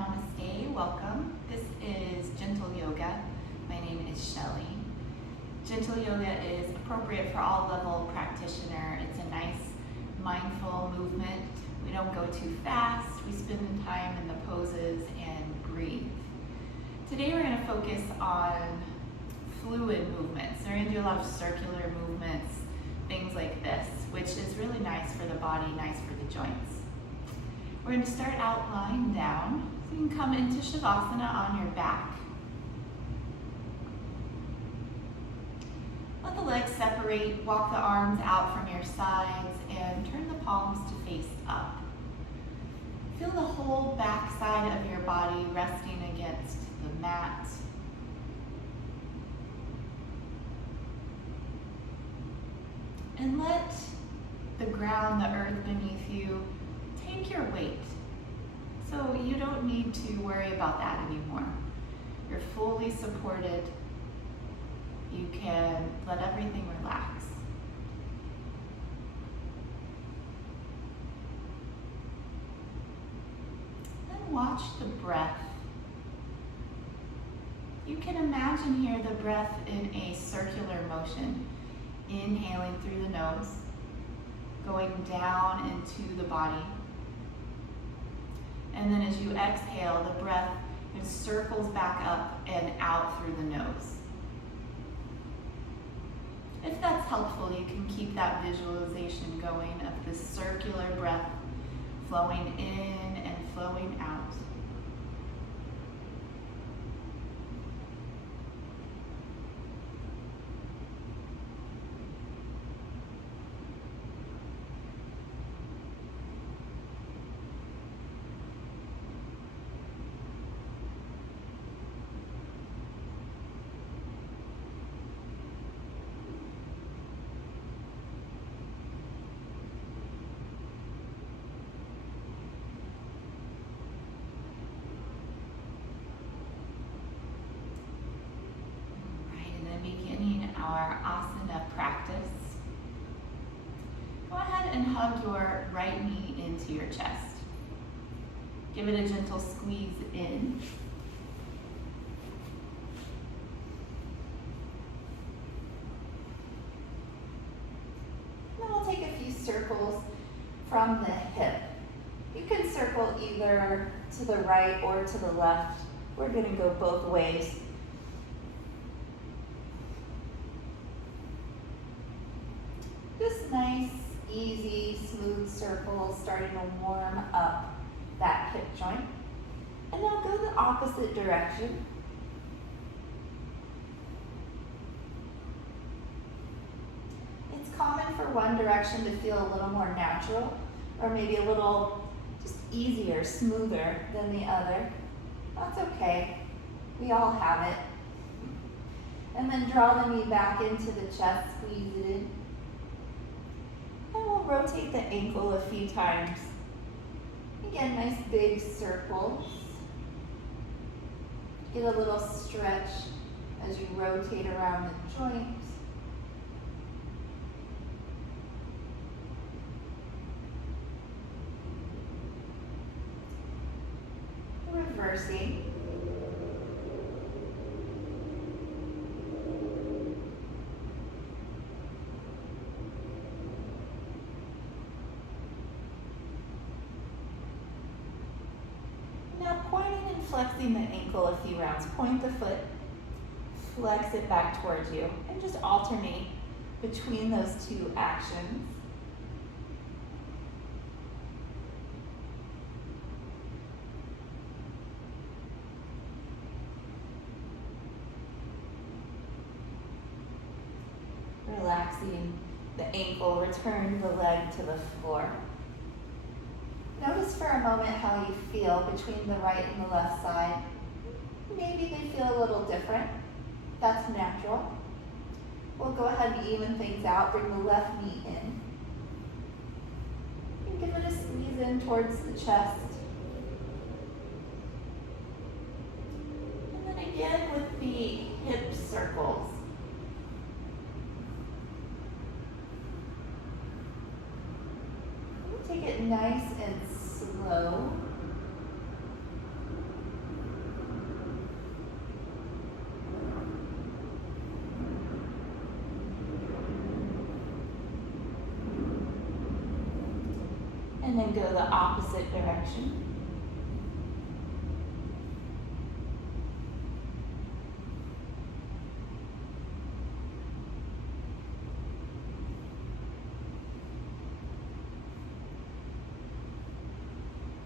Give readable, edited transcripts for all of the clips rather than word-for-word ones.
Namaste, welcome. This is Gentle Yoga. My name is Shelley. Gentle Yoga is appropriate for all level practitioner. It's a nice mindful movement. We don't go too fast. We spend the time in the poses and breathe. Today we're going to focus on fluid movements. We're going to do a lot of circular movements, things like this, which is really nice for the body, nice for the joints. We're going to start out lying down. So you can come into Shavasana on your back. Let the legs separate, walk the arms out from your sides, and turn the palms to face up. Feel the whole back side of your body resting against the mat. And let the ground, the earth beneath you, take your weight. So you don't need to worry about that anymore. You're fully supported. You can let everything relax. Then watch the breath. You can imagine here the breath in a circular motion. Inhaling through the nose, going down into the body. And then as you exhale, the breath circles back up and out through the nose. If that's helpful, you can keep that visualization going of the circular breath flowing in and flowing out. Our asana practice. Go ahead and hug your right knee into your chest. Give it a gentle squeeze in. Then we'll take a few circles from the hip. You can circle either to the right or to the left. We're going to go both ways. Just nice, easy, smooth circles starting to warm up that hip joint. And now go the opposite direction. It's common for one direction to feel a little more natural or maybe a little just easier, smoother than the other. That's okay. We all have it. And then draw the knee back into the chest, squeeze it in. And we'll rotate the ankle a few times. Again, nice big circles. Get a little stretch as you rotate around the joint. Reversing. Flexing the ankle a few rounds. Point the foot, flex it back towards you, and just alternate between those two actions. Relaxing the ankle, return the leg to the floor. Notice for a moment how you feel between the right and the left side. Maybe they feel a little different. That's natural. We'll go ahead and even things out. Bring the left knee in. And give it a squeeze in towards the chest. And then again with the hip circles. Take it nice and slow. And then go the opposite direction.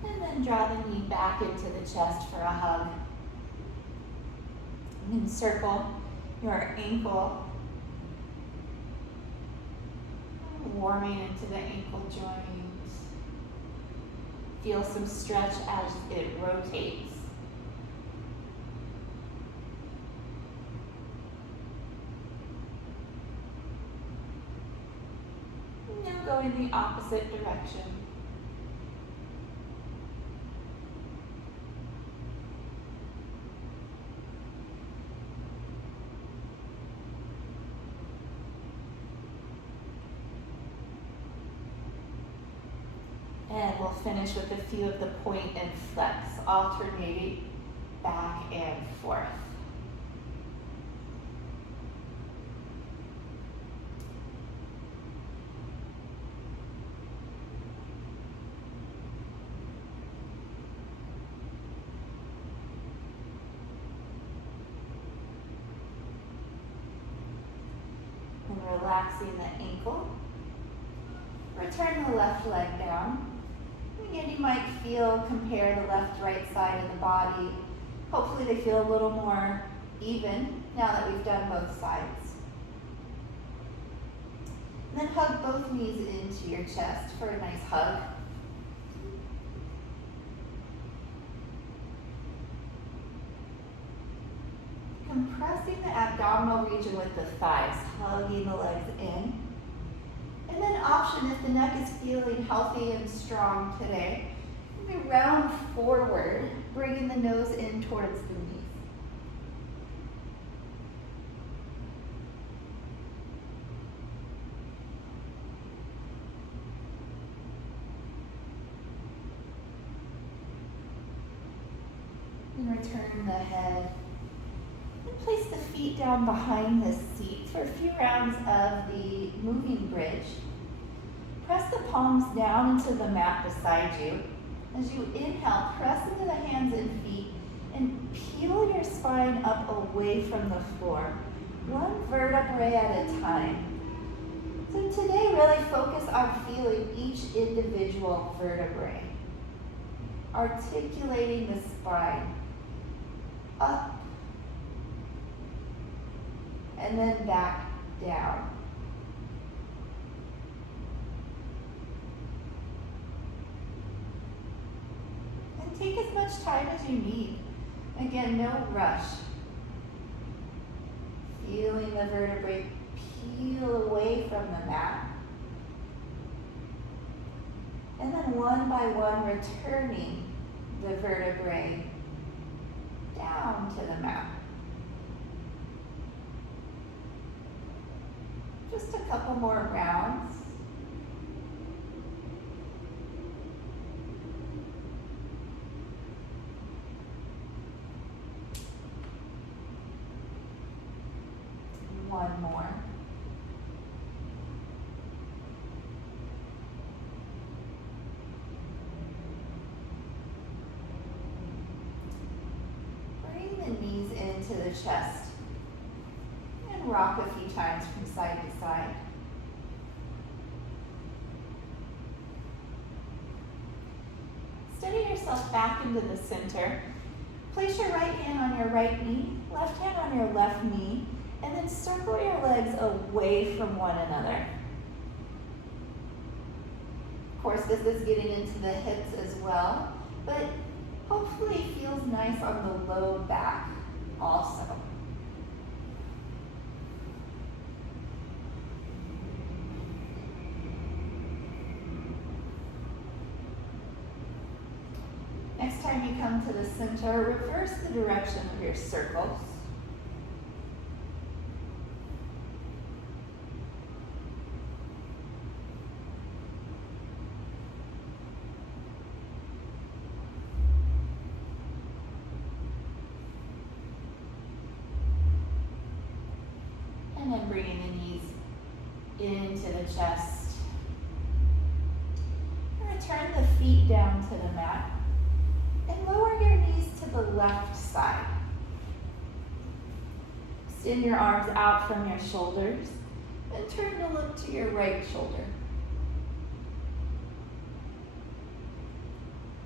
And then draw the knee back into the chest for a hug. And circle your ankle, warming into the ankle joint. Feel some stretch as it rotates. Now go in the opposite direction. And we'll finish with a few of the point and flex, alternating back and forth. And relaxing the ankle. Return the left leg down. Again, you might compare the left-right side of the body. Hopefully they feel a little more even now that we've done both sides. And then hug both knees into your chest for a nice hug. Compressing the abdominal region with the thighs, hugging the legs in. And then option, if the neck is feeling healthy and strong today, maybe round forward, bringing the nose in towards the knees. And return the head. And place the feet down behind the seat for a few rounds of the moving bridge. Press the palms down into the mat beside you. As you inhale, press into the hands and feet and peel your spine up away from the floor, one vertebrae at a time. So today, really focus on feeling each individual vertebrae. Articulating the spine up and then back down. And take as much time as you need. Again, no rush. Feeling the vertebrae peel away from the mat. And then one by one, returning the vertebrae down to the mat. Just a couple more rounds. One more. Bring the knees into the chest and rock a few times from side to side. Steady yourself back into the center. Place your right hand on your right knee, left hand on your left knee, and then circle your legs away from one another. Of course, this is getting into the hips as well, but hopefully it feels nice on the low back also. Next time you come to the center, reverse the direction of your circles. And then bringing the knees into the chest. And return the feet down to the mat and lower your knees to the left side. Extend your arms out from your shoulders and turn to look to your right shoulder.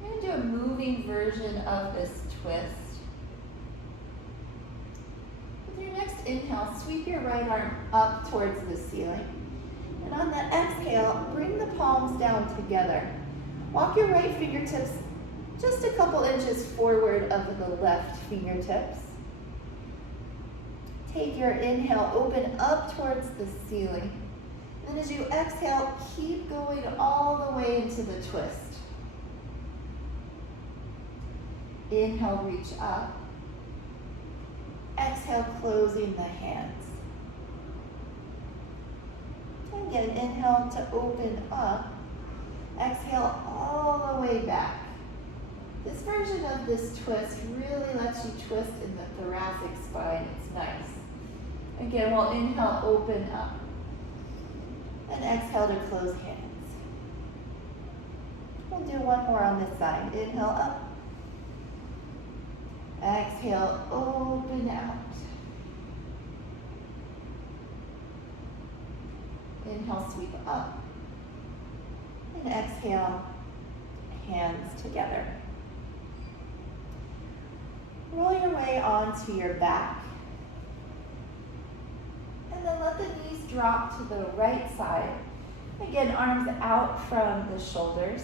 You're going to do a moving version of this twist. With your next inhale, sweep your right arm up towards the ceiling. And on the exhale, bring the palms down together. Walk your right fingertips just a couple inches forward of the left fingertips. Take your inhale, open up towards the ceiling. Then as you exhale, keep going all the way into the twist. Inhale, reach up. Exhale, closing the hands. Again, inhale to open up. Exhale all the way back. This version of this twist really lets you twist in the thoracic spine. It's nice. Again, we'll inhale, open up. And exhale to close hands. We'll do one more on this side. Inhale up. Exhale, open out. Inhale, sweep up. And exhale, hands together. Roll your way onto your back. And then let the knees drop to the right side. Again, arms out from the shoulders.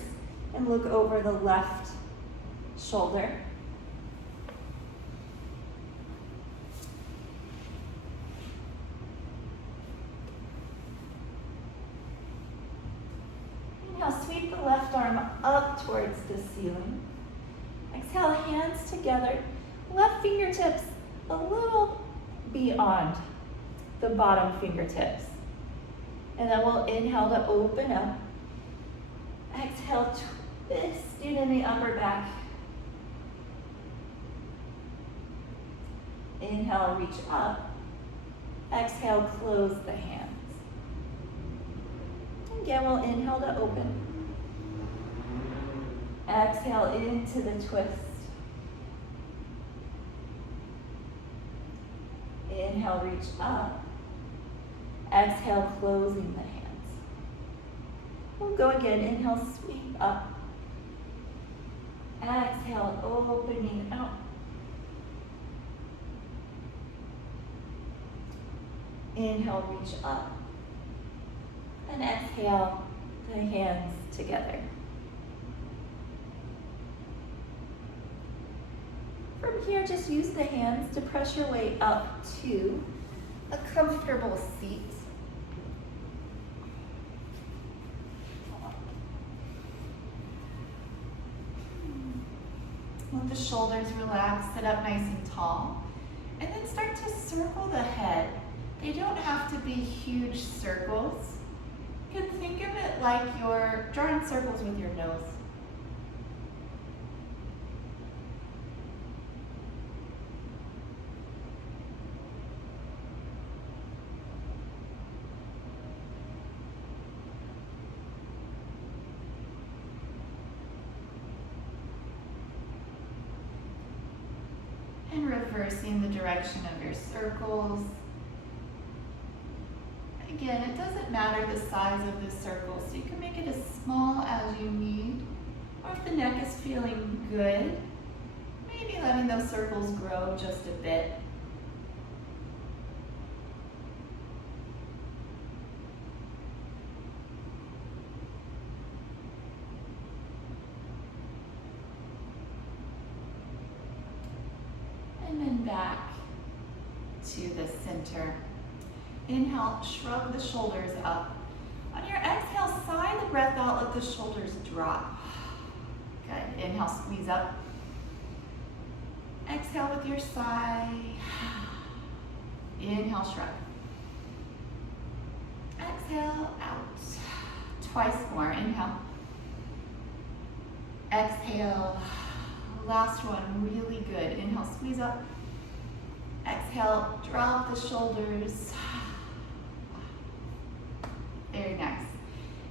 And look over the left shoulder. Inhale, sweep the left arm up towards the ceiling. Exhale, hands together. Left fingertips a little beyond the bottom fingertips. And then we'll inhale to open up. Exhale, twisting in the upper back. Inhale, reach up. Exhale, close the hands. Again, we'll inhale to open. Exhale into the twist. Inhale, reach up. Exhale, closing the hands. We'll go again. Inhale, sweep up. Exhale, opening out. Inhale, reach up. And exhale, the hands together. From here, just use the hands to press your way up to a comfortable seat. Let the shoulders relax, sit up nice and tall, and then start to circle the head. They don't have to be huge circles. You can think of it like you're drawing circles with your nose. And reversing the direction of your circles. Again, it doesn't matter the size of the circle, so you can make it as small as you need. Or if the neck is feeling good, maybe letting those circles grow just a bit. And then back to the center. Inhale, shrug the shoulders up. On your exhale, sigh the breath out, let the shoulders drop. Good. Inhale, squeeze up. Exhale with your sigh. Inhale, shrug. Exhale, out. Twice more. Inhale. Exhale. Last one, really good. Inhale, squeeze up. Exhale, drop the shoulders. Very nice.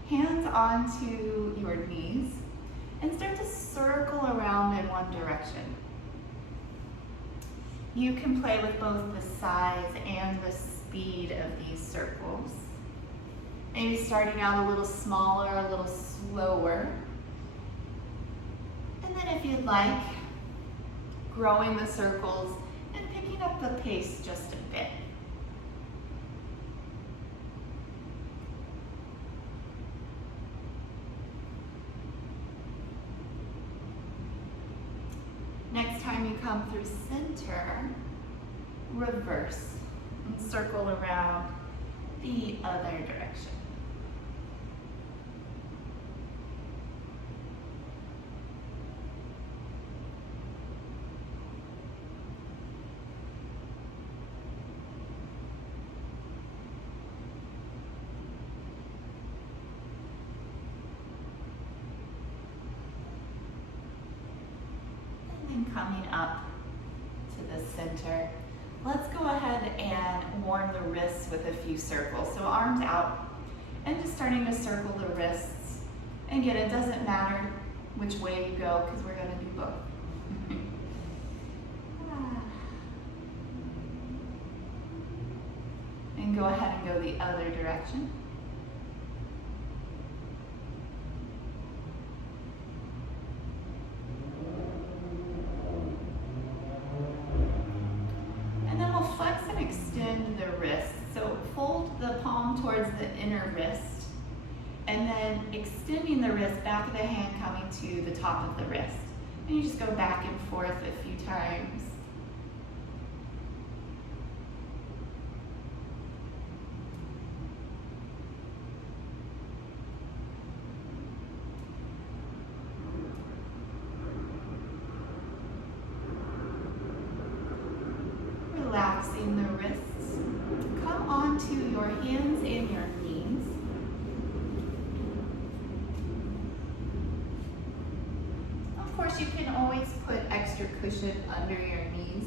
Hands onto your knees and start to circle around in one direction. You can play with both the size and the speed of these circles. Maybe starting out a little smaller, a little slower. And then if you'd like, growing the circles and picking up the pace just a bit. Next time you come through center, reverse and circle around the other direction. Coming up to the center, let's go ahead and warm the wrists with a few circles. So arms out and just starting to circle the wrists. And again, it doesn't matter which way you go because we're going to do both. And go ahead and go the other direction. Flex and extend the wrist. So fold the palm towards the inner wrist and then extending the wrist, back of the hand coming to the top of the wrist. And you just go back and forth a few times. Relaxing the wrists. Come onto your hands and your knees. Of course, you can always put extra cushion under your knees.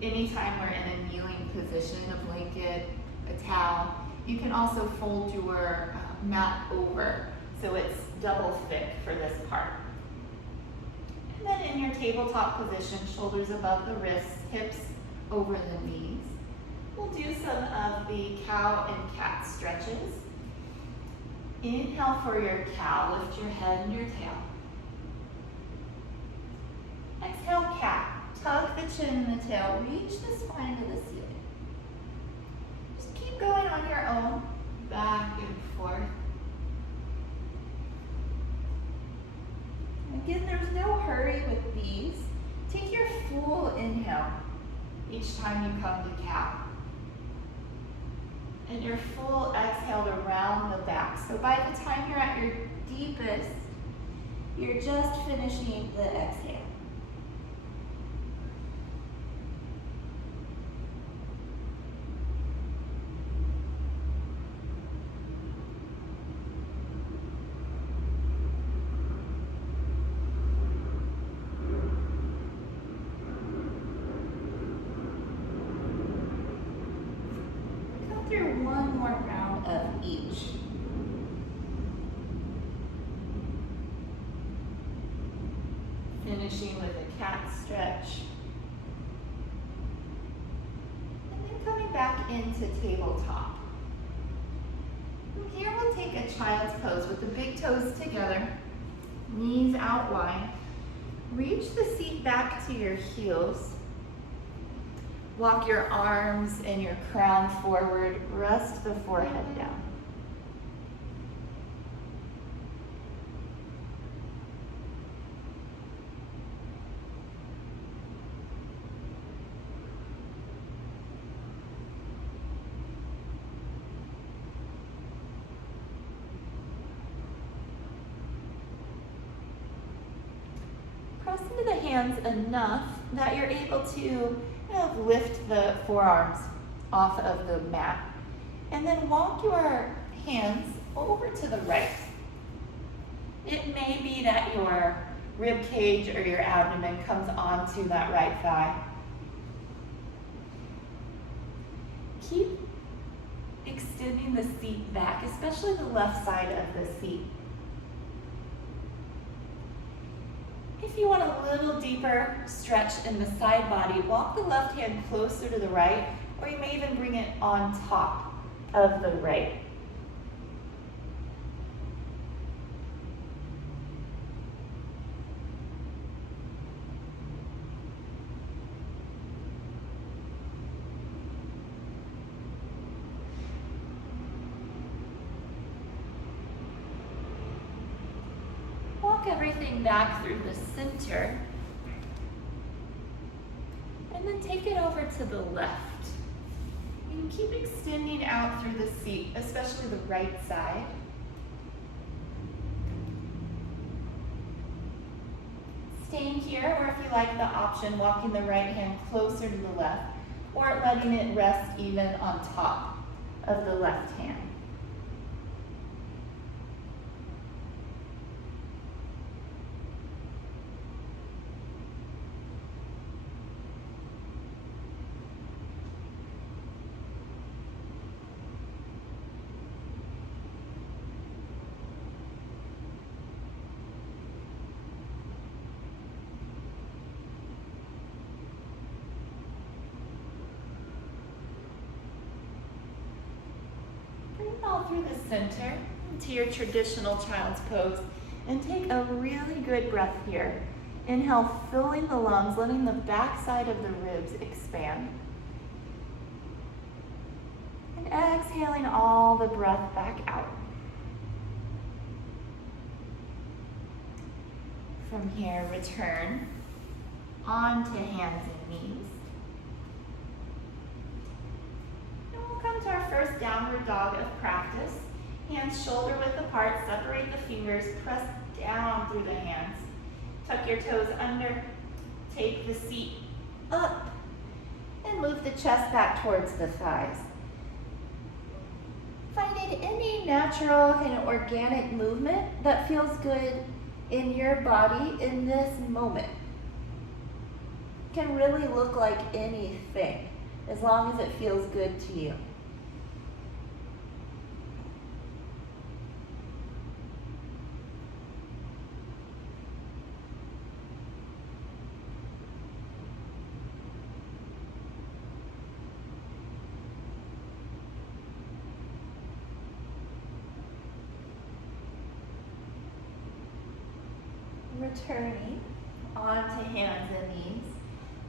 Anytime we're in a kneeling position, a blanket, a towel, you can also fold your mat over so it's double thick for this part. And then in your tabletop position, shoulders above the wrists, hips over the knees. We'll do some of the cow and cat stretches. Inhale for your cow, lift your head and your tail. Exhale, cat. Tuck the chin and the tail, reach the spine to the ceiling. Just keep going on your own, back and forth. Again, there's no hurry with these. Take your full inhale each time you come to cow. And your full exhale to round the back. So by the time you're at your deepest, you're just finishing the exhale. One more round of each. Finishing with a cat stretch. And then coming back into tabletop. From here we'll take a child's pose with the big toes together, knees out wide. Reach the seat back to your heels. Walk your arms and your crown forward, rest the forehead down. Press into the hands enough that you're able to lift the forearms off of the mat. And then walk your hands over to the right. It may be that your rib cage or your abdomen comes onto that right thigh. Keep extending the seat back, especially the left side of the seat. If you want a little deeper stretch in the side body, walk the left hand closer to the right, or you may even bring it on top of the right. Walk everything back through the center, and then take it over to the left. You can keep extending out through the seat, especially the right side. Staying here, or if you like the option, walking the right hand closer to the left, or letting it rest even on top of the left hand. All through the center into your traditional child's pose, and take a really good breath here. Inhale, filling the lungs, letting the back side of the ribs expand. And exhaling all the breath back out. From here, return onto hands and knees. Come to our first downward dog of practice. Hands shoulder width apart, separate the fingers, press down through the hands. Tuck your toes under, take the seat up, and move the chest back towards the thighs. Finding any natural kind of organic movement that feels good in your body in this moment. Can really look like anything, as long as it feels good to you. Returning onto hands and knees,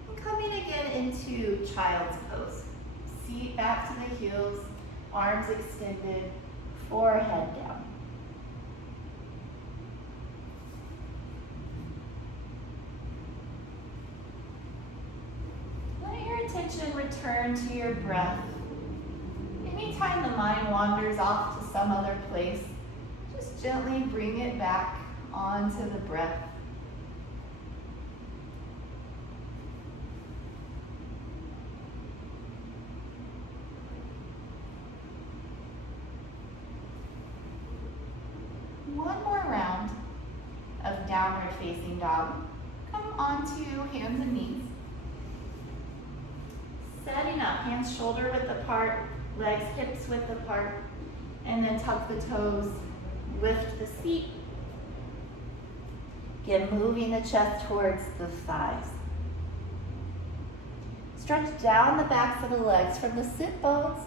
and coming again into child's pose. Seat back to the heels, arms extended, forehead down. Let your attention return to your breath. Anytime the mind wanders off to some other place, just gently bring it back onto the breath. One more round of downward facing dog. Come onto hands and knees. Setting up, hands shoulder width apart, legs hips width apart, and then tuck the toes, lift the seat. Again, moving the chest towards the thighs. Stretch down the backs of the legs from the sit bones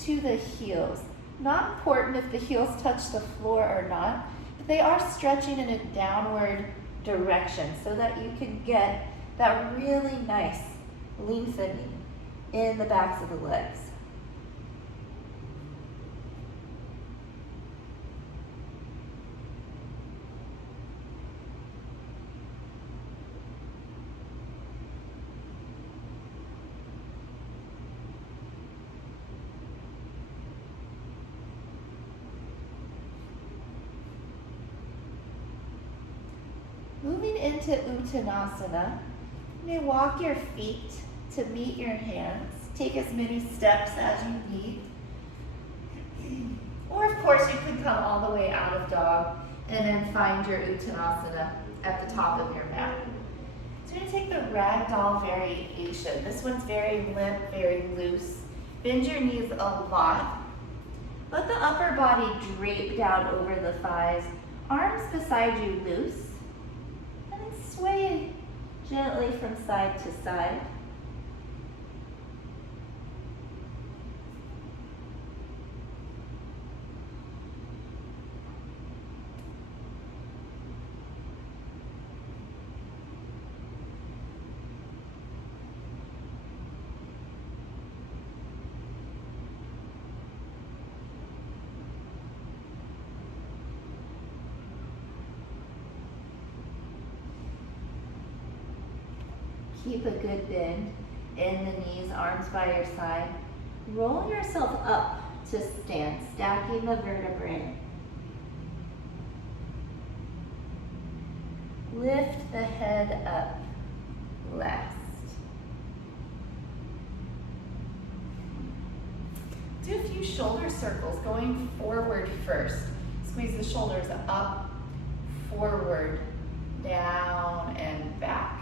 to the heels. Not important if the heels touch the floor or not, but they are stretching in a downward direction so that you can get that really nice lengthening in the backs of the legs. Moving into Uttanasana, you may walk your feet to meet your hands. Take as many steps as you need. Or of course you could come all the way out of dog and then find your Uttanasana at the top of your mat. So you're going to take the ragdoll variation. This one's very limp, very loose. Bend your knees a lot. Let the upper body drape down over the thighs. Arms beside you loose. Sway Gently from side to side. Keep a good bend in the knees, arms by your side. Roll yourself up to stand, stacking the vertebrae. Lift the head up, last. Do a few shoulder circles, going forward first. Squeeze the shoulders up, forward, down, and back.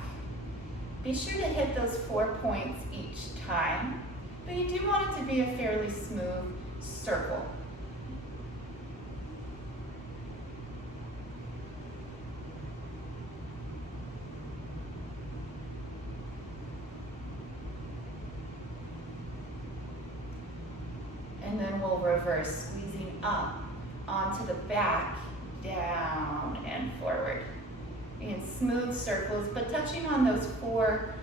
Be sure to hit those 4 points each time, but you do want it to be a fairly smooth circle. And then we'll reverse, squeezing up onto the back, down and forward. In smooth circles, but touching on those 4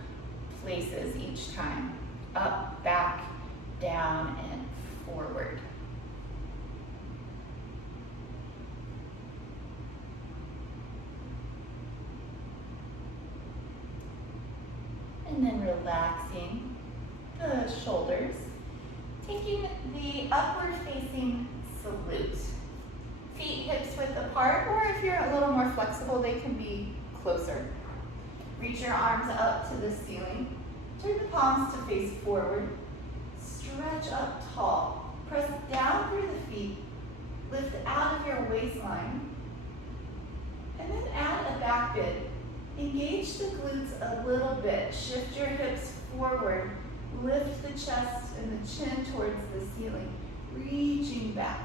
places each time. Up, back, down, and forward. And then relaxing the shoulders. Taking the upward facing salute. Feet hips width apart, or if you're a little more flexible, they can be closer. Reach your arms up to the ceiling. Turn the palms to face forward. Stretch up tall. Press down through the feet. Lift out of your waistline. And then add a back bend. Engage the glutes a little bit. Shift your hips forward. Lift the chest and the chin towards the ceiling. Reaching back.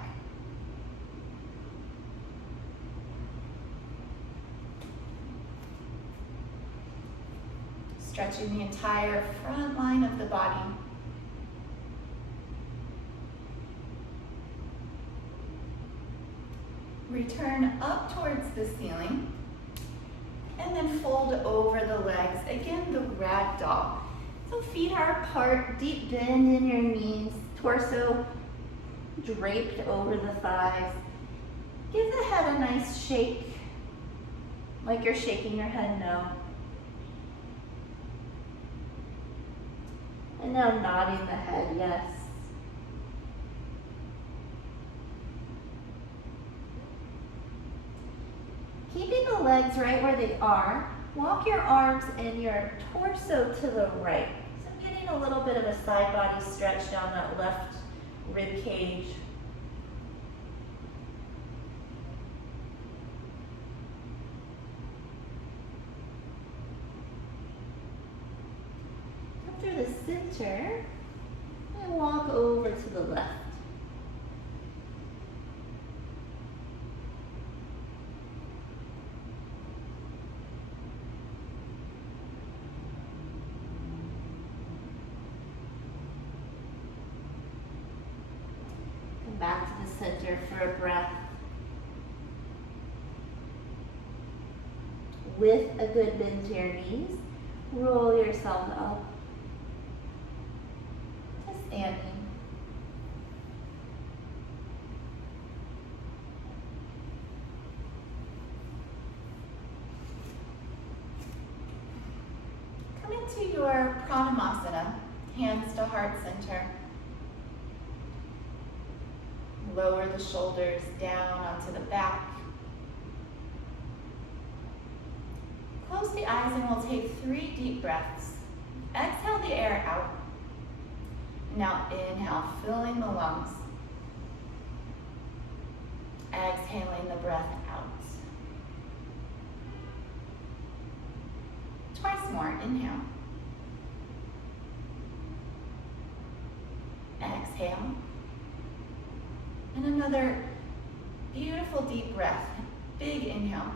Stretching the entire front line of the body. Return up towards the ceiling. And then fold over the legs. Again, the ragdoll. So feet are apart, deep bend in your knees, torso draped over the thighs. Give the head a nice shake, like you're shaking your head no. And now nodding the head, yes. Keeping the legs right where they are, walk your arms and your torso to the right. So getting a little bit of a side body stretch down that left rib cage. Come through the center and walk over to the left. Back to the center for a breath. With a good bend to your knees, roll yourself up to standing. Come into your Pranamasana, hands to heart center. Lower the shoulders down onto the back. Close the eyes and we'll take 3 deep breaths. Exhale the air out. Now inhale, filling the lungs. Exhaling the breath out. Twice more, inhale. Exhale. And another beautiful deep breath. Big inhale.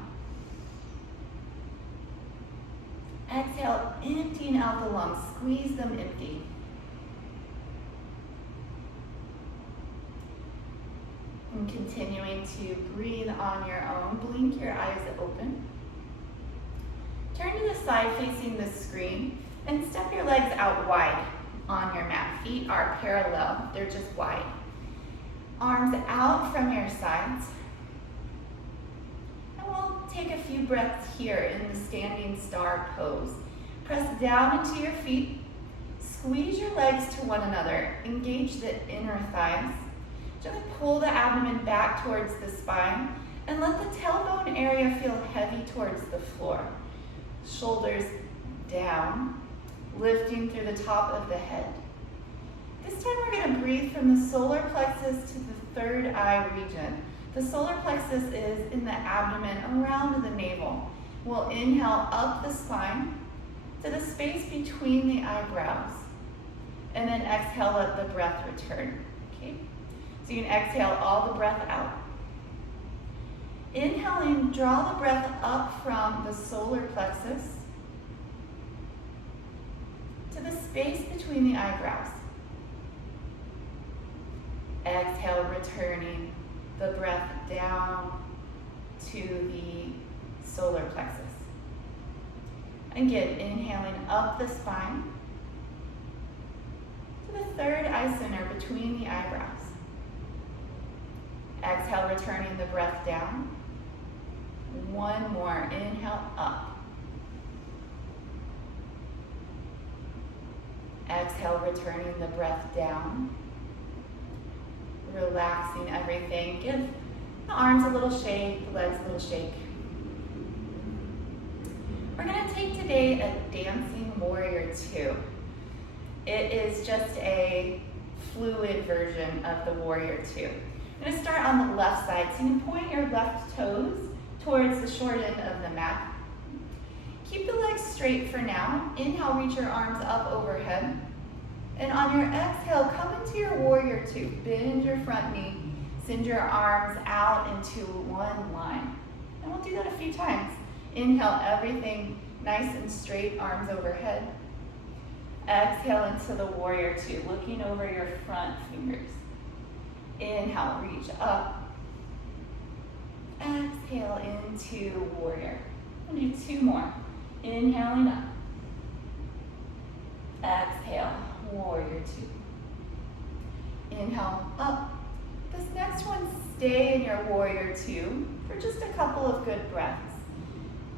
Exhale, emptying out the lungs. Squeeze them empty. And continuing to breathe on your own. Blink your eyes open. Turn to the side facing the screen and step your legs out wide on your mat. Feet are parallel, they're just wide. Arms out from your sides. And we'll take a few breaths here in the standing star pose. Press down into your feet. Squeeze your legs to one another. Engage the inner thighs. Gently pull the abdomen back towards the spine and let the tailbone area feel heavy towards the floor. Shoulders down, lifting through the top of the head. This time we're going to breathe from the solar plexus to the third eye region. The solar plexus is in the abdomen around the navel. We'll inhale up the spine to the space between the eyebrows. And then exhale, let the breath return. Okay? So you can exhale all the breath out. Inhaling, draw the breath up from the solar plexus to the space between the eyebrows. Exhale, returning the breath down to the solar plexus. Again, inhaling up the spine to the third eye center between the eyebrows. Exhale, returning the breath down. One more, inhale up. Exhale, returning the breath down. Relaxing everything. Give the arms a little shake, the legs a little shake. We're going to take today a dancing warrior 2. It is just a fluid version of the warrior 2. I'm going to start on the left side. So you can point your left toes towards the short end of the mat. Keep the legs straight for now. Inhale, reach your arms up overhead. And on your exhale, come into your warrior 2. Bend your front knee. Send your arms out into one line. And we'll do that a few times. Inhale, everything nice and straight, arms overhead. Exhale into the warrior 2, looking over your front fingers. Inhale, reach up. Exhale into warrior. We'll do 2 more. Inhaling up. Exhale, warrior 2. Inhale, up. This next one, stay in your warrior 2 for just a couple of good breaths.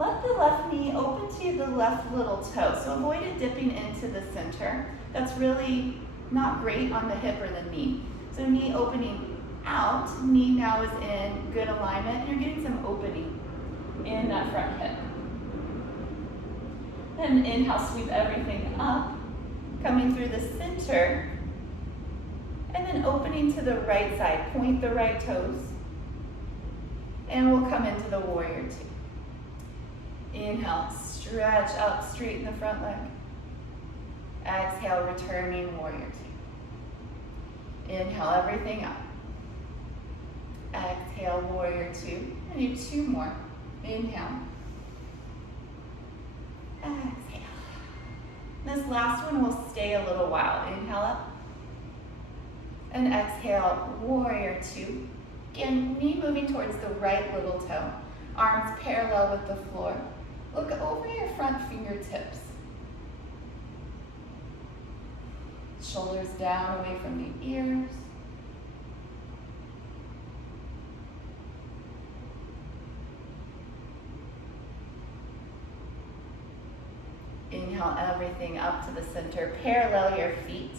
Let the left knee open to the left little toe. So avoid it dipping into the center. That's really not great on the hip or the knee. So knee opening out, knee now is in good alignment, and you're getting some opening in that front hip. Then inhale, sweep everything up, coming through the center, and then opening to the right side. Point the right toes, and we'll come into the warrior 2. Inhale, stretch up, straighten the front leg. Exhale, returning warrior 2. Inhale everything up. Exhale, warrior 2. I need 2 more. Inhale. Exhale. This last one will stay a little while. Inhale up. And exhale, warrior 2. Again, knee moving towards the right little toe. Arms parallel with the floor. Look over your front fingertips. Shoulders down away from the ears. Inhale everything up to the center. Parallel your feet.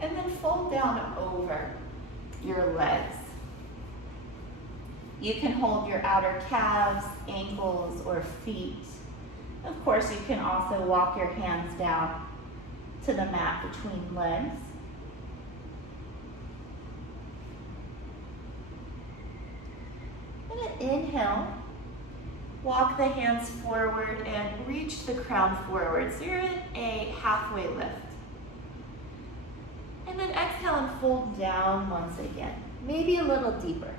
And then fold down over your legs. You can hold your outer calves, ankles, or feet. Of course, you can also walk your hands down to the mat between legs. And then inhale, walk the hands forward and reach the crown forward. So you're in a halfway lift. And then exhale and fold down once again, maybe a little deeper.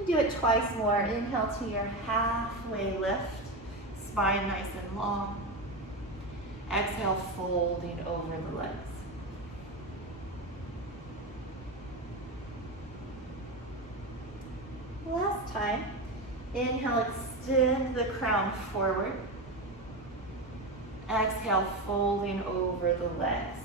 And do it twice more. Inhale to your halfway lift. Spine nice and long. Exhale, folding over the legs. Last time. Inhale, extend the crown forward. Exhale, folding over the legs.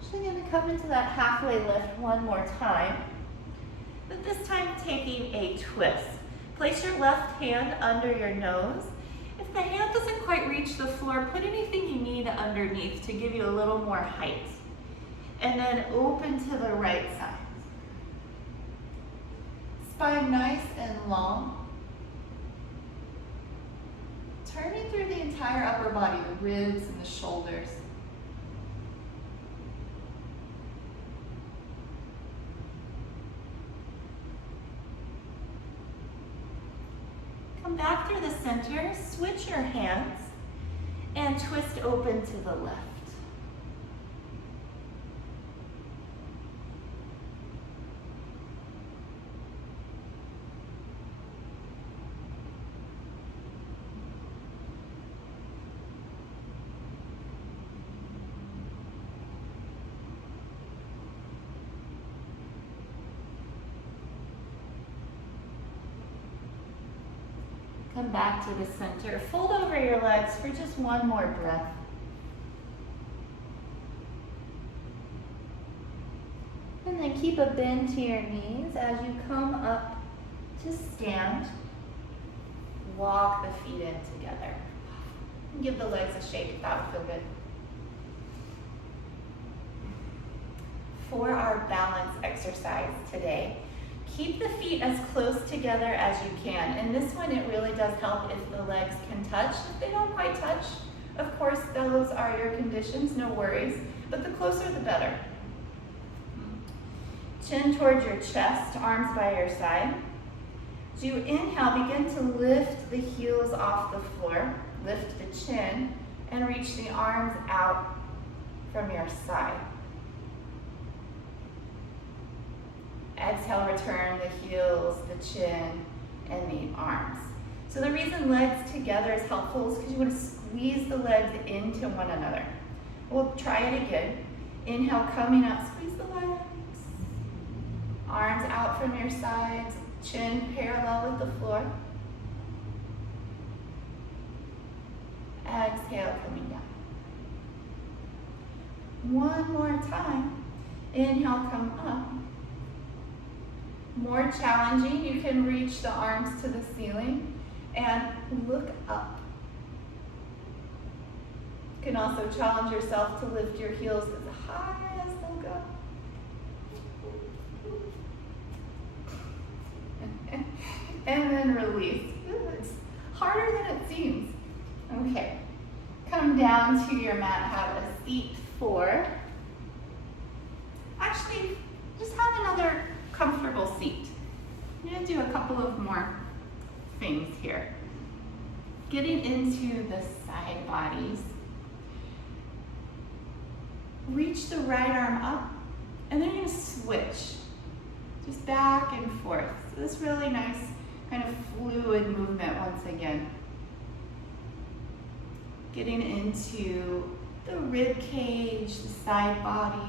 Actually going to come into that halfway lift one more time, but this time taking a twist. Place your left hand under your nose. If the hand doesn't quite reach the floor, put anything you need underneath to give you a little more height. And then open to the right side. Spine nice and long. Turning through the entire upper body, the ribs and the shoulders. Come back through the center, switch your hands, and twist open to the left. Come back to the center. Fold over your legs for just one more breath. And then keep a bend to your knees as you come up to stand. Walk the feet in together. And give the legs a shake. That would feel good. For our balance exercise today, keep the feet as close together as you can. And this one, it really does help if the legs can touch. If they don't quite touch, of course, those are your conditions, no worries. But the closer, the better. Chin towards your chest, arms by your side. As you inhale, begin to lift the heels off the floor. Lift the chin and reach the arms out from your side. Exhale, return the heels, the chin, and the arms. So the reason legs together is helpful is because you want to squeeze the legs into one another. We'll try it again. Inhale, coming up, squeeze the legs. Arms out from your sides, chin parallel with the floor. Exhale, coming down. One more time. Inhale, come up. More challenging, you can reach the arms to the ceiling and look up. You can also challenge yourself to lift your heels as high as they'll go. And then release. It's harder than it seems. Okay, come down to your mat, have a seat for, actually, just have another comfortable seat. I'm going to do a couple of more things here. Getting into the side bodies. Reach the right arm up, and then you're going to switch. Just back and forth. So this really nice kind of fluid movement once again. Getting into the rib cage, the side bodies.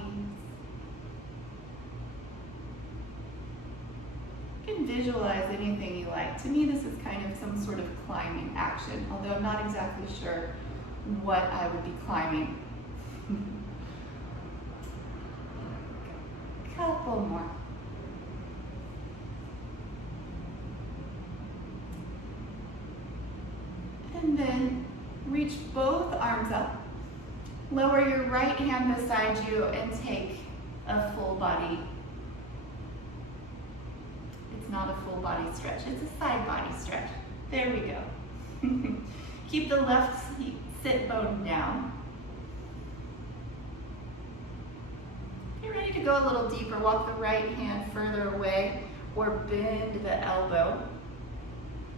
You can visualize anything you like. To me, this is kind of some sort of climbing action, although I'm not exactly sure what I would be climbing. Couple more. And then reach both arms up. Lower your right hand beside you and take a full body. It's not a full body stretch, it's a side body stretch. There we go. Keep the left sit bone down. If you're ready to go a little deeper, walk the right hand further away or bend the elbow.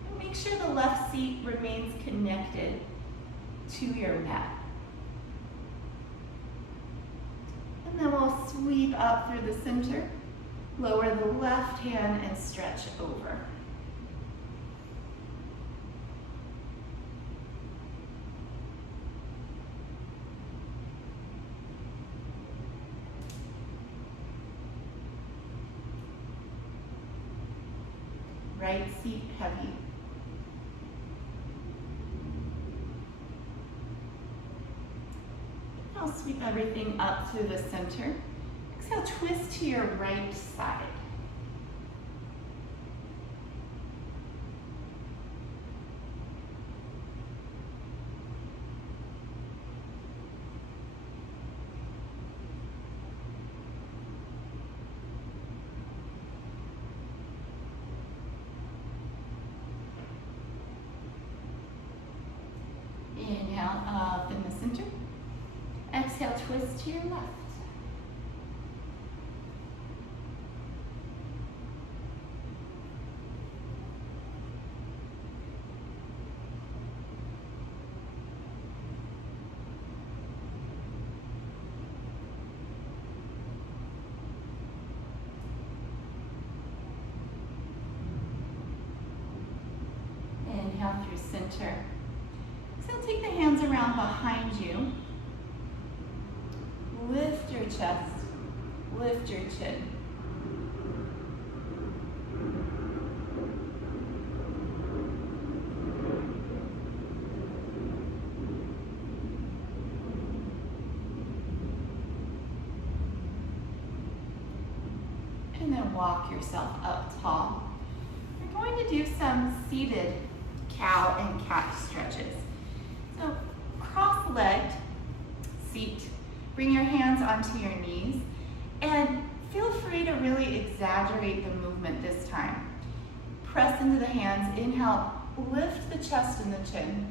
And make sure the left seat remains connected to your mat. And then we'll sweep up through the center, lower the left hand and stretch over. Right seat heavy. I'll sweep everything up through the center. Exhale, twist to your right side. Inhale up in the center. Exhale, twist to your left. Inhale through center. So take the hands around behind you. Lift your chest, lift your chin. And then walk yourself up tall. We're going to do some seated cow and cat stretches. So cross-legged seat. Bring your hands onto your knees and feel free to really exaggerate the movement this time. Press into the hands, inhale, lift the chest and the chin.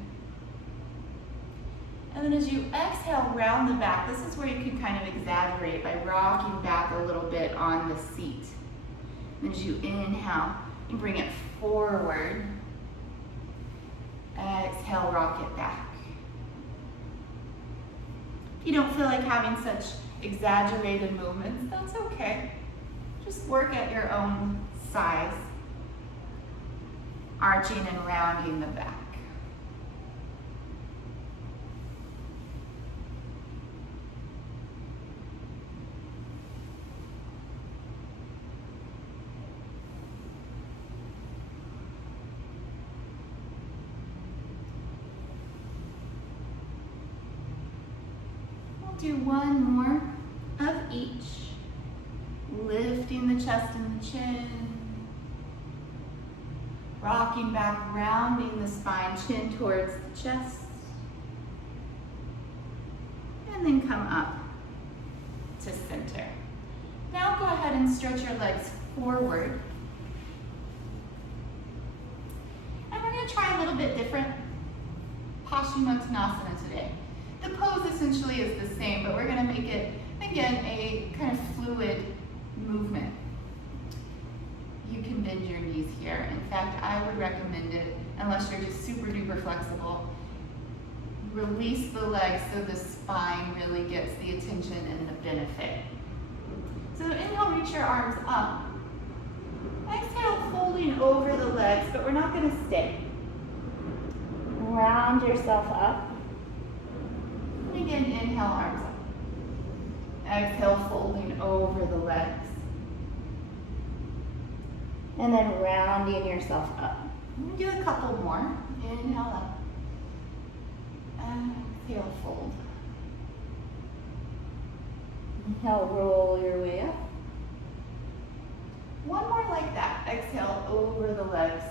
And then as you exhale, round the back. This is where you can kind of exaggerate by rocking back a little bit on the seat. And as you inhale, you bring it forward. Exhale, rock it back. If you don't feel like having such exaggerated movements, that's okay. Just work at your own size, arching and rounding the back. Do one more of each, lifting the chest and the chin, rocking back, rounding the spine, chin towards the chest, and then come up to center. Now go ahead and stretch your legs forward. And we're going to try a little bit different Paschimottanasana today. The pose essentially is the same, but we're going to make it, again, a kind of fluid movement. You can bend your knees here. In fact, I would recommend it, unless you're just super duper flexible. Release the legs so the spine really gets the attention and the benefit. So inhale, reach your arms up. Exhale, folding over the legs, but we're not going to stay. Round yourself up. And again, inhale, arms up. Exhale, folding over the legs. And then rounding yourself up. Do a couple more. Inhale up. Exhale, fold. Inhale, roll your way up. One more like that. Exhale, over the legs.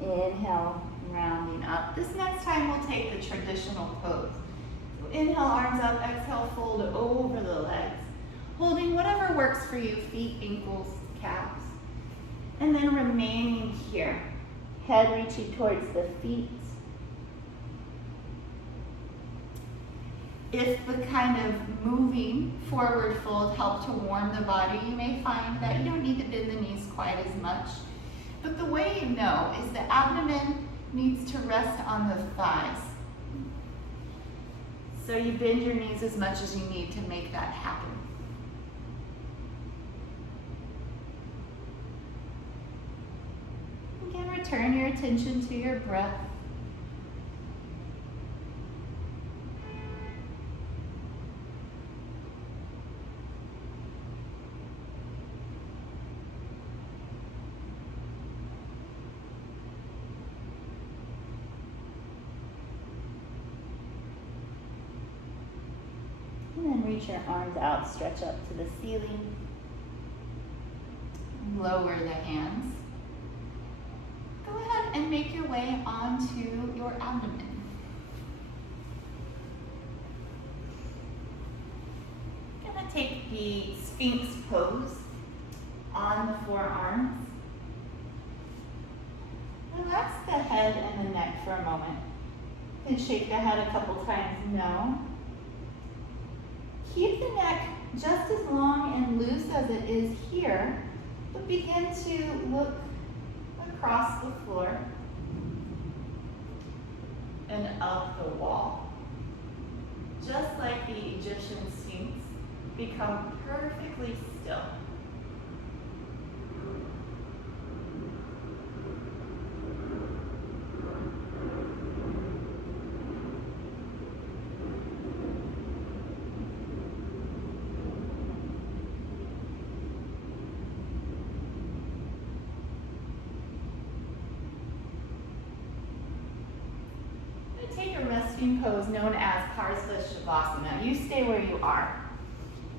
Inhale, rounding up. This next time we'll take the traditional pose. So inhale, arms up, exhale, fold over the legs. Holding whatever works for you, feet, ankles, calves. And then remaining here. Head reaching towards the feet. If the kind of moving forward fold helped to warm the body, you may find that you don't need to bend the knees quite as much. But the way you know is the abdomen needs to rest on the thighs. So you bend your knees as much as you need to make that happen. Again, return your attention to your breath. And then reach your arms out, stretch up to the ceiling. Lower the hands. Go ahead and make your way onto your abdomen. Gonna take the Sphinx pose on the forearms. Relax the head and the neck for a moment. Then shake the head a couple times, no. Keep the neck just as long and loose as it is here, but begin to look across the floor and up the wall. Just like the Egyptian Sphinx, become perfectly still. Take a resting pose known as Shavasana. You stay where you are.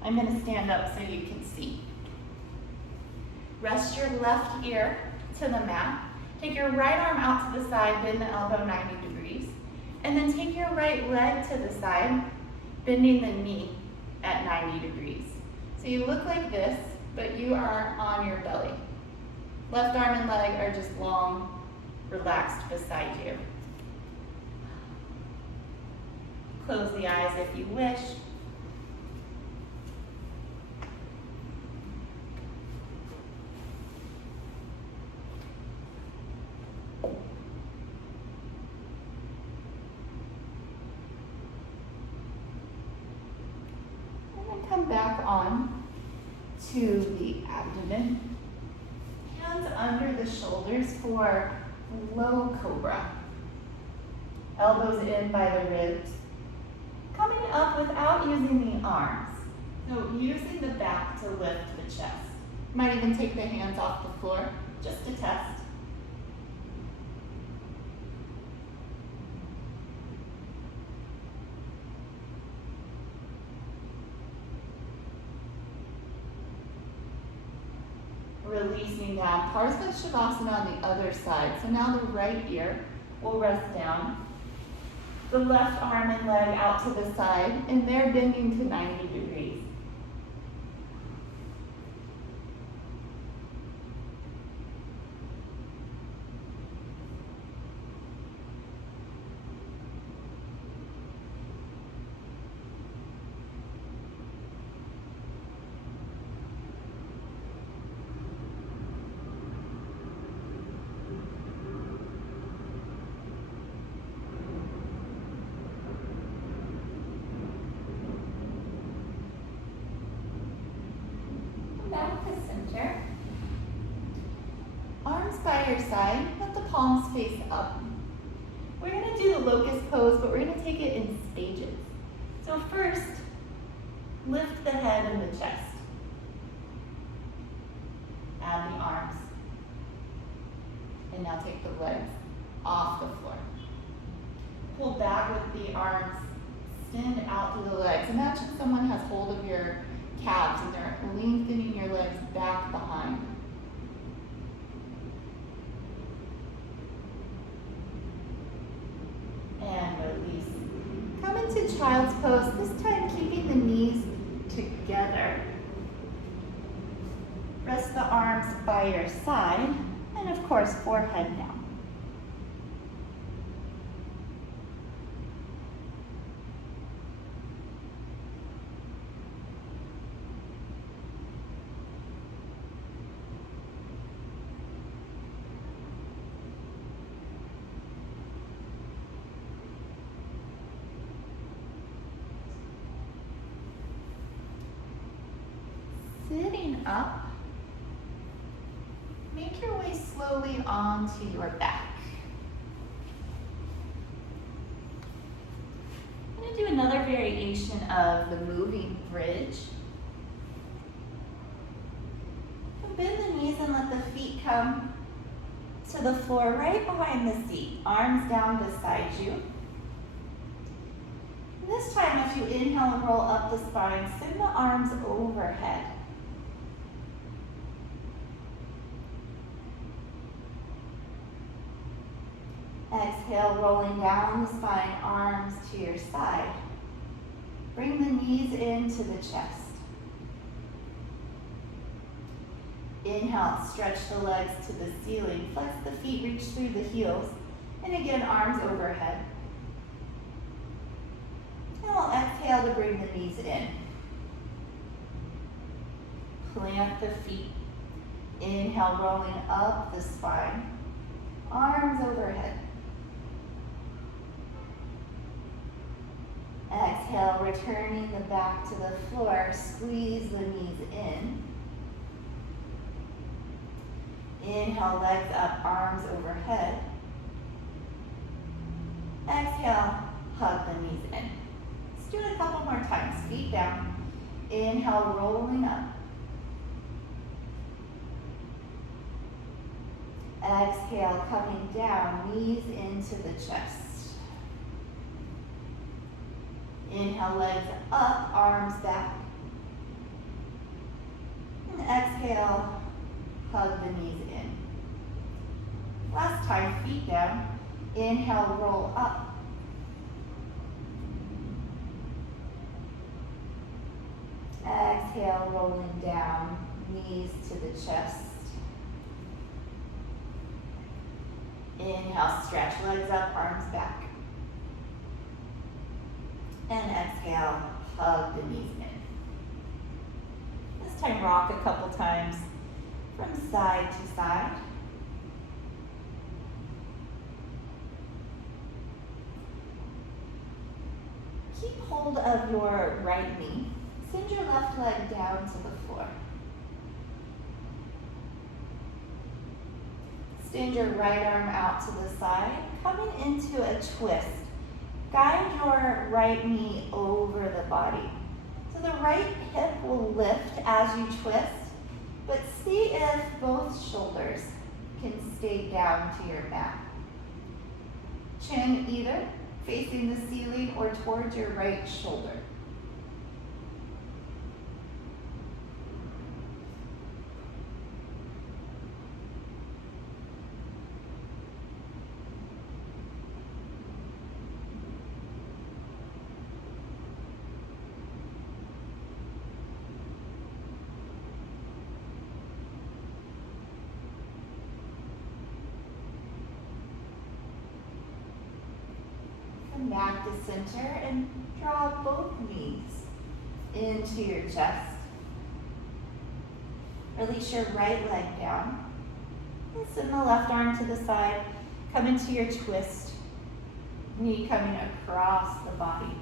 I'm going to stand up so you can see. Rest your left ear to the mat. Take your right arm out to the side, bend the elbow 90 degrees. And then take your right leg to the side, bending the knee at 90 degrees. So you look like this, but you are on your belly. Left arm and leg are just long, relaxed beside you. Close the eyes if you wish. And then come back on to the abdomen. Hands under the shoulders for low cobra. Elbows in by the ribs. Coming up without using the arms. So using the back to lift the chest. Might even take the hands off the floor, just to test. Releasing down, Shavasana on the other side. So now the right ear will rest down. The left arm and leg out to the side, and they're bending to 90 degrees. Back to center. Arms by your side, let the palms face up. We're going to do the locust pose, but we're going to take it in stages. So first, lift the head and the chest. Add the arms. And now take the legs off the floor. Pull back with the arms, extend out through the legs. Imagine someone has hold of your calves and they're lengthening your legs back behind. And release. Come into child's pose, this time keeping the knees together. Rest the arms by your side, and of course, forehead down. Looking up. Make your way slowly onto your back. I'm going to do another variation of the moving bridge. Bend the knees and let the feet come to the floor right behind the seat. Arms down beside you. And this time, if you inhale and roll up the spine, send the arms overhead. Exhale, rolling down the spine, arms to your side. Bring the knees into the chest. Inhale, stretch the legs to the ceiling. Flex the feet, reach through the heels. And again, arms overhead. And we'll exhale to bring the knees in. Plant the feet. Inhale, rolling up the spine. Arms overhead. Exhale, returning the back to the floor. Squeeze the knees in. Inhale, legs up, arms overhead. Exhale, hug the knees in. Let's do it a couple more times. Feet down. Inhale, rolling up. Exhale, coming down, knees into the chest. Inhale, legs up, arms back. And exhale, hug the knees in. Last time, feet down. Inhale, roll up. Exhale, rolling down, knees to the chest. Inhale, stretch legs up, arms back. And exhale, hug the knees in. This time, rock a couple times from side to side. Keep hold of your right knee. Send your left leg down to the floor. Extend your right arm out to the side, coming into a twist. Guide your right knee over the body. So the right hip will lift as you twist, but see if both shoulders can stay down to your mat. Chin either facing the ceiling or towards your right shoulder. Back to center and draw both knees into your chest. Release your right leg down. And send the left arm to the side. Come into your twist. Knee coming across the body.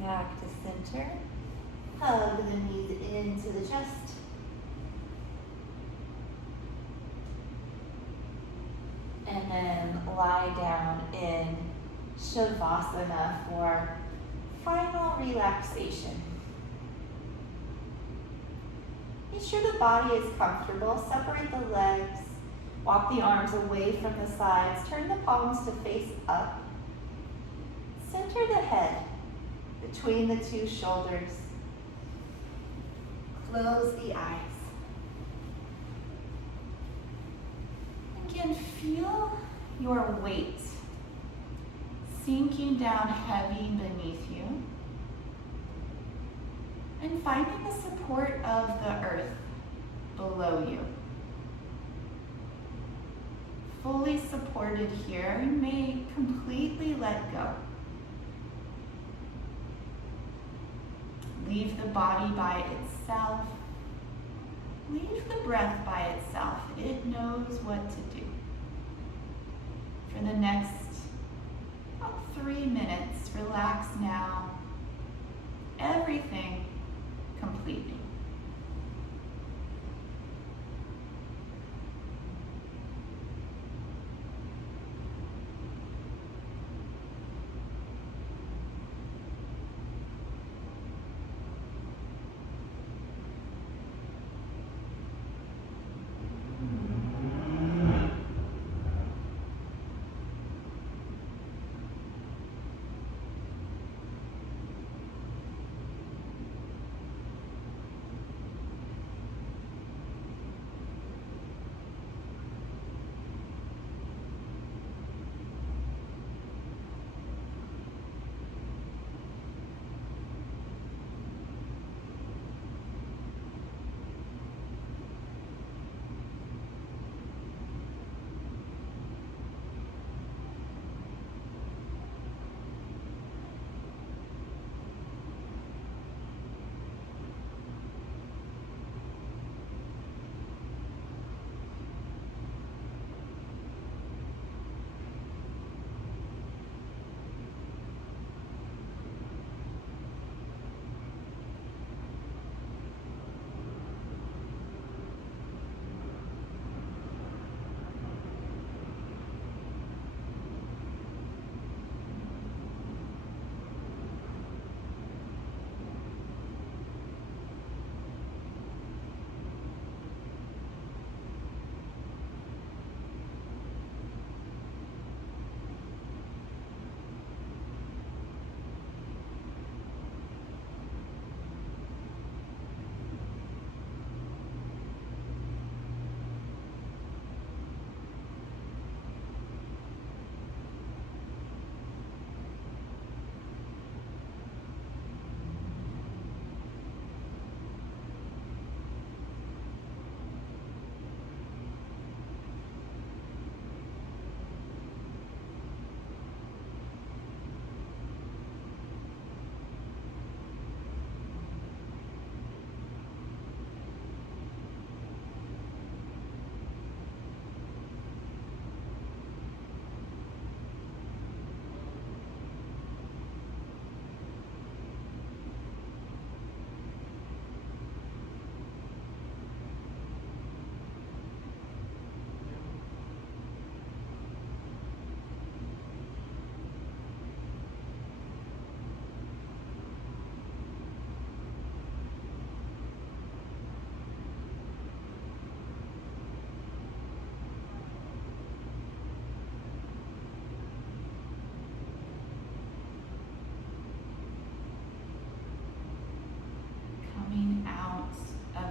Back to center. Hug the knees into the chest. And then lie down in Shavasana for final relaxation. Make sure the body is comfortable. Separate the legs. Walk the arms away from the sides. Turn the palms to face up. Center the head between the two shoulders. Close the eyes. Again, feel your weight sinking down heavy beneath you, and finding the support of the earth below you. Fully supported here, you may completely let go. Leave the body by itself. Leave the breath by itself. It knows what to do. For the next about 3 minutes, relax now. Everything completely.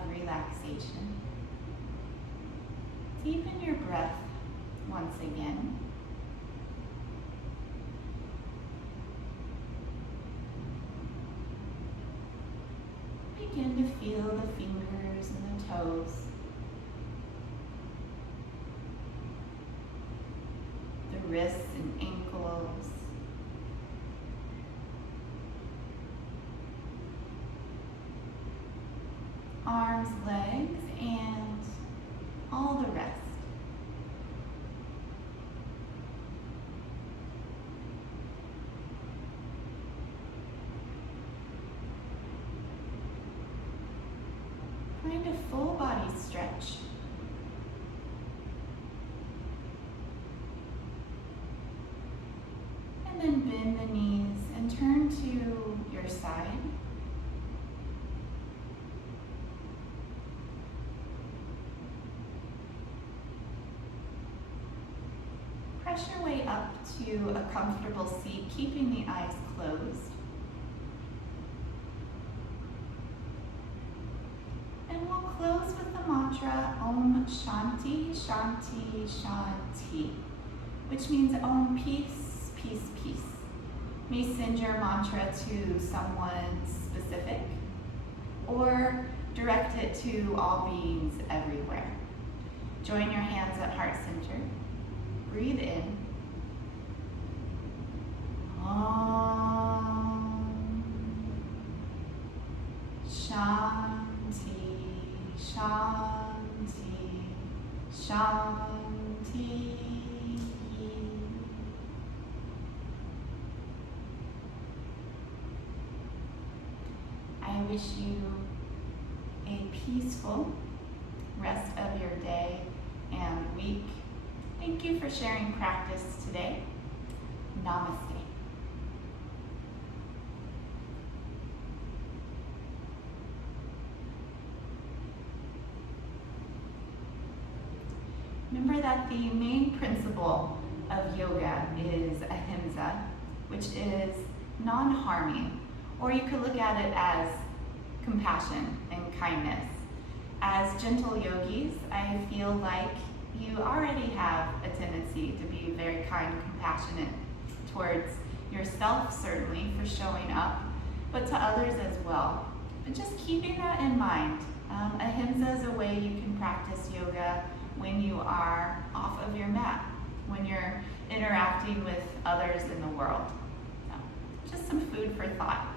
Relaxation. Deepen your breath once again. Begin to feel the fingers and the toes, the wrists and ankles, arms, legs, and all the rest. Find a full body stretch. And then bend the knees and turn to your side. Press your way up to a comfortable seat, keeping the eyes closed. And we'll close with the mantra Om Shanti, Shanti, Shanti, which means Om peace, peace, peace. may send your mantra to someone specific or direct it to all beings everywhere. Join your hands at heart center. Breathe in. Om Shanti, Shanti, Shanti. I wish you a peaceful rest of your day and week. Thank you for sharing practice today. Namaste. Remember that the main principle of yoga is ahimsa, which is non-harming, or you could look at it as compassion and kindness. As gentle yogis, I feel like you already have a tendency to be very kind and compassionate towards yourself, certainly, for showing up, but to others as well. But just keeping that in mind. Ahimsa is a way you can practice yoga when you are off of your mat, when you're interacting with others in the world. So, just some food for thought.